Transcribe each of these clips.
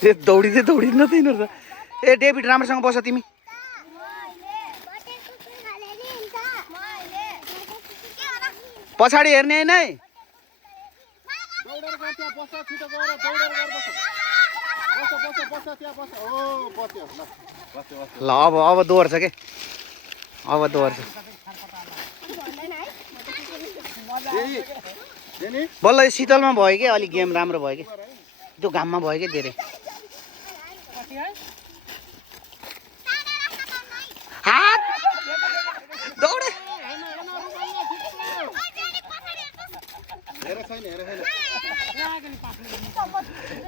दौडिँदै दौडिँदैन त यिनीहरू त। ए डेभिड राम्रोसँग बस तिमी। पछाडि हेर्ने होइन है। ल अब दोहोर्छ के, अब दोहोर्छ। बल्ल यो शीतलमा भयो कि अलिक गेम राम्रो भयो कि, त्यो घाममा भयो कि धेरै। हात दौडे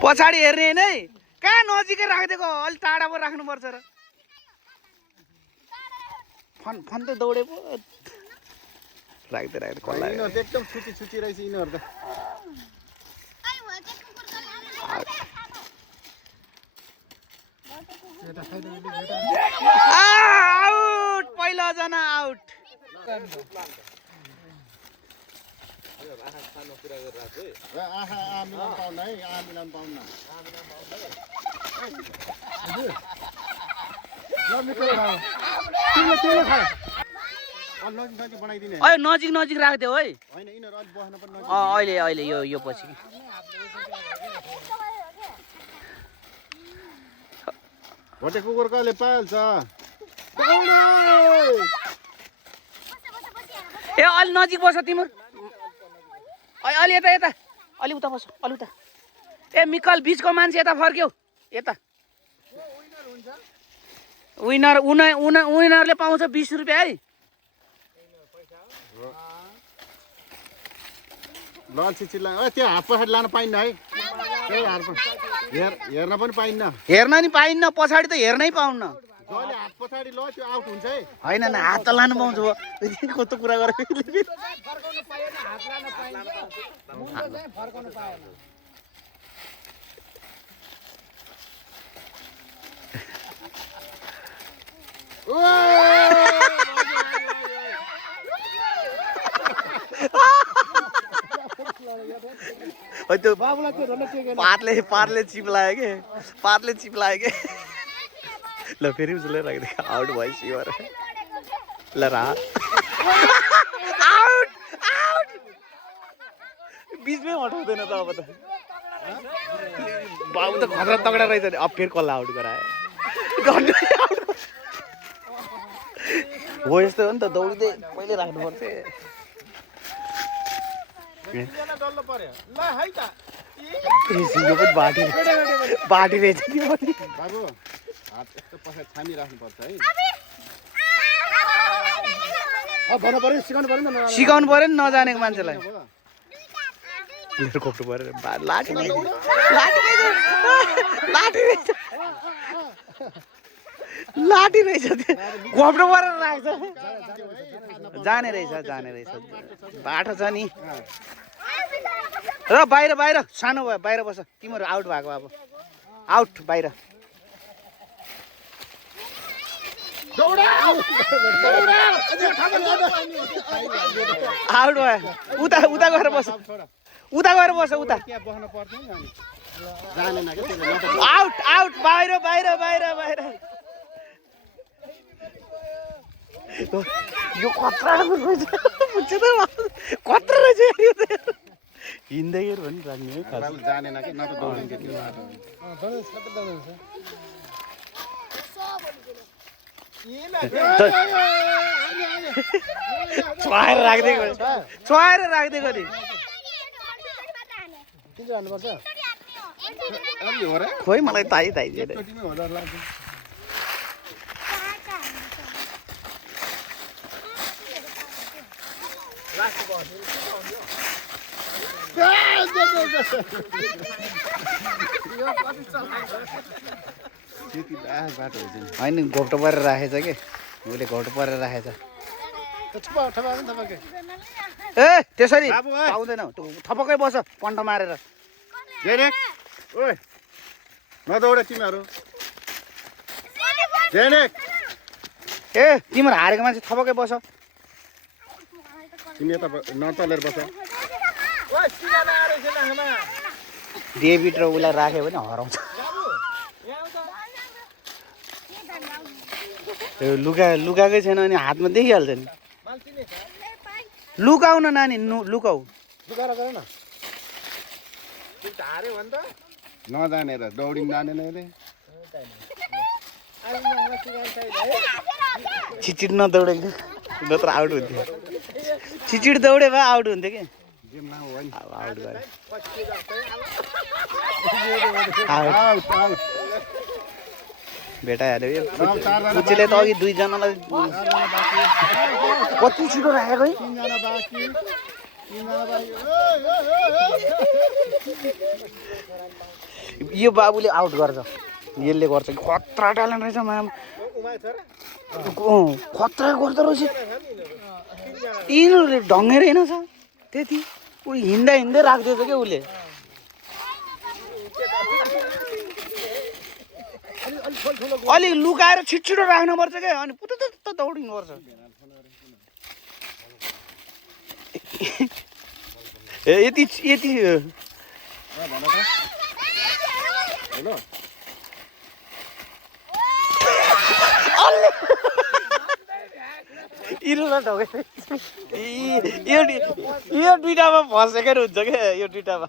पछाडि हेर्ने होइन है। कहाँ नजिकै राखिदिएको, अलिक टाढा पो राख्नुपर्छ र। फन फन त दौडे पो राख्दै कसलाई एकदम छुटी रहेछ यिनीहरू त। आउट, पहिलो जना आउट। अहिले नजिक नजिक राखिदियो है। अहिले अहिले यो पछि भोटे कुकुर कहिले पाल्छ? ए अलि नजिक बस तिम्रो। अलि यता यता, अलि उता बस, अलि उता। ए मिकल बिचको मान्छे यता फर्क्यौ, यता। विनरले पाउँछ 20 रुपियाँ है। त्यो हात पछाडि लान पाइन्न है। हेर्न पनि पाइन्न। हेर्न नि पाइन्न, पछाडि त हेर्नै पाउन्न। जसले हात पछाडि ल त्यो आउट हुन्छ है। होइन न, हात त लानु पाउँछ हो। कस्तो कुरा गरे। त्यो पातले चिप्लायो के, पातले चिप्लायो के। ल फेरि उसले राखिदिएको, आउट भइसक्यो अरे। ल र आउट आउट, बिचमै हटाउँदैन त अब त। बाबु त खतरा तगडा रहेछ नि। अब फेरि कसलाई आउट गरायो हो। यस्तो हो नि त, दौडिँदै पहिले राख्नुपर्छ। यो पनि बाटी रहेछ नि बाबु। हात यस्तो पछाडि थामी राख्नुपर्छ है। सिकाउनु पर्यो नि नजानेको मान्छेलाई। खोप्नु पर्यो। लाठी रहेछ त्यो, खोप्नु परेर राख्छ। जाने रहेछ बाटो छ नि। र बाहिर बाहिर सानो भयो, बाहिर बस। तिमीहरू आउट भएको अब, आउट बाहिर। आउट भयो। उता उता गएर बस, उता गएर बस, उता। आउट आउट, बाहिर बाहिर बाहिर बाहिर। यो खतरा रहेछ, खतरा रहेछ। हिँड्दै पनि राख्ने है, जानेन कि न त दौडिन्थ्यो त्यो बाटो। छुवाएर राख्दै गरी खोइ मलाई ताई होइन घोप्टो परेर राखेछ कि उसले, घोप्टो परेर राखेछ। ए त्यसरी पाउँदैन, थपक्कै बस पन्ट मारेर। नदौड तिमीहरू। ए तिम्रो हारेको मान्छे थपक्कै बस। तिमी यता नचलेर बस। डेभिड र उसलाई राख्यो भने हराउँछ। लुकाएकै छैन अनि हातमा देखिहाल्छ नि लुकाउ न नानी लुकाउ नजानेर दौडिन जानेन अरे छिचिड नदौडेको नत्र आउट हुन्थ्यो छिचिड दौडे भए आउट हुन्थ्यो कि आउट भयो भेटाइहाल्यो पुच्चीले त अघि दुईजनालाई कति छिटो राखेको है यो बाबुले आउट गर्छ यसले गर्छ खतरा ट्यालेन्ट रहेछ म्याम खतरा गर्दो रहेछ यिनीहरूले ढङ्गेर हिँड्छ त्यति ऊ हिँड्दा हिँड्दै राख्दैछ क्या उसले अलिक लुकाएर छिटो राख्नुपर्छ क्या अनि पुत दौडिनुपर्छ यति यति यो दुइटामा फसेकै हुन्छ क्या यो दुइटामा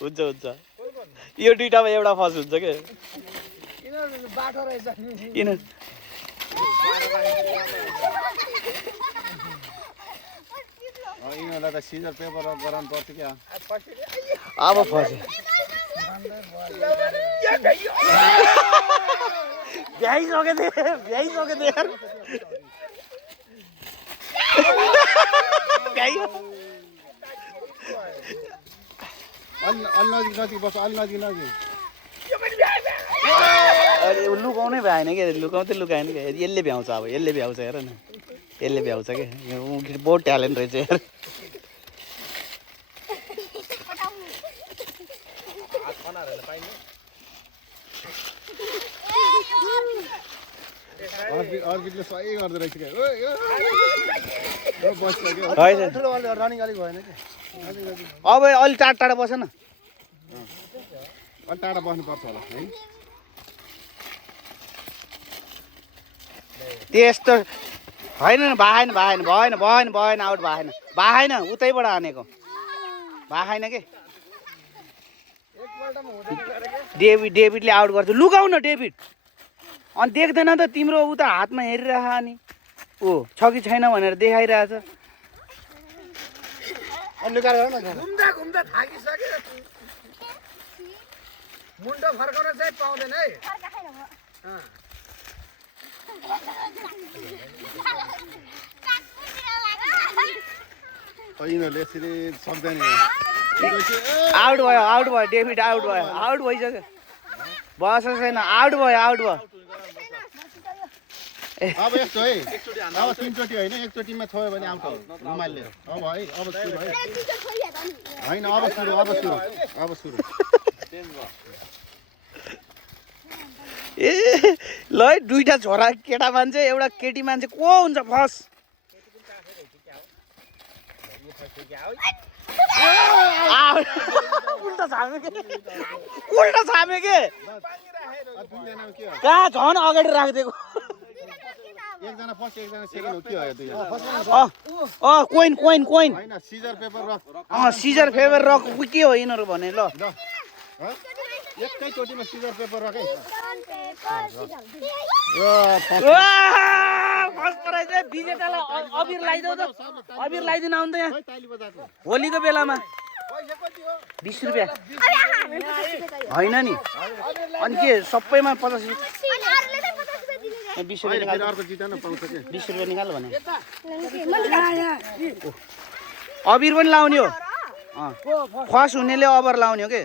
हुन्छ हुन्छ यो दुइटामा एउटा फस हुन्छ क्या किन यिनीहरूलाई त सिजर पेपर गराउनु पर्छ क्या अब फस्यो भ्याइसके थिएँ यार नजिक बस अलि नजिक लुकाउनै भएन क्या लुकाउँदै लुकाएन क्या यसले भ्याउँछ अब यसले भ्याउँछ हेर न यसले भ्याउँछ क्या बहुत ट्यालेन्ट रहेछ यार अर्किडले सही गर्दो रहेछ क्या रनिङ अलिक भएन कि अब अलिक टाढा बस न अलिक टाढा बस्नुपर्छ होला है त्यस्तो होइन भएन आउट भएन उतैबाट हानेको भएन के डेभिडले आउट गर्छ लुकाउ न डेभिड अनि देख्दैन त तिम्रो उता हातमा हेरिरह अनि ओ छ कि छैन भनेर देखाइरहेछ घुम्दा थाकिसक्यो मुन्टो फर्काउन चाहिँ पाउँदैन है यिनीहरूले यसरी सक्दैन आउट भयो डेभिड आउट भइसक्यो बस छैन आउट भयो अब यस्तो है अब तीनचोटि होइन एकचोटिमा छोयो भने आउँछ रुमालले अब है अब सुरु है होइन अब सुरु ए ल है दुईटा छोरा केटा मान्छे एउटा केटी मान्छे को हुन्छ फर्स्ट उल्टा छामे के कहाँ झन् अगाडि राखिदिएको एकजना फर्स्ट एकजना सेकेन्ड हो के हो कोइन होइन scissor paper rock scissor favour rock के हो यिनीहरू भने ल एकैचोटिमा सिजर पेपर रक है फर्स्ट प्राइज है विजेतालाई अबिर लगाइदेऊ त अबिर लगाइदिन आउनु त यहाँ होलीको बेलामा 20 रुपियाँ होइन नि अनि के सबैमा 50 20 रुपियाँ निकाल 20 रुपियाँ निकाल भने अबिर पनि लाउने हो फर्स्ट हुनेले अबर लाउने हो के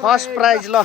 फर्स्ट प्राइज ल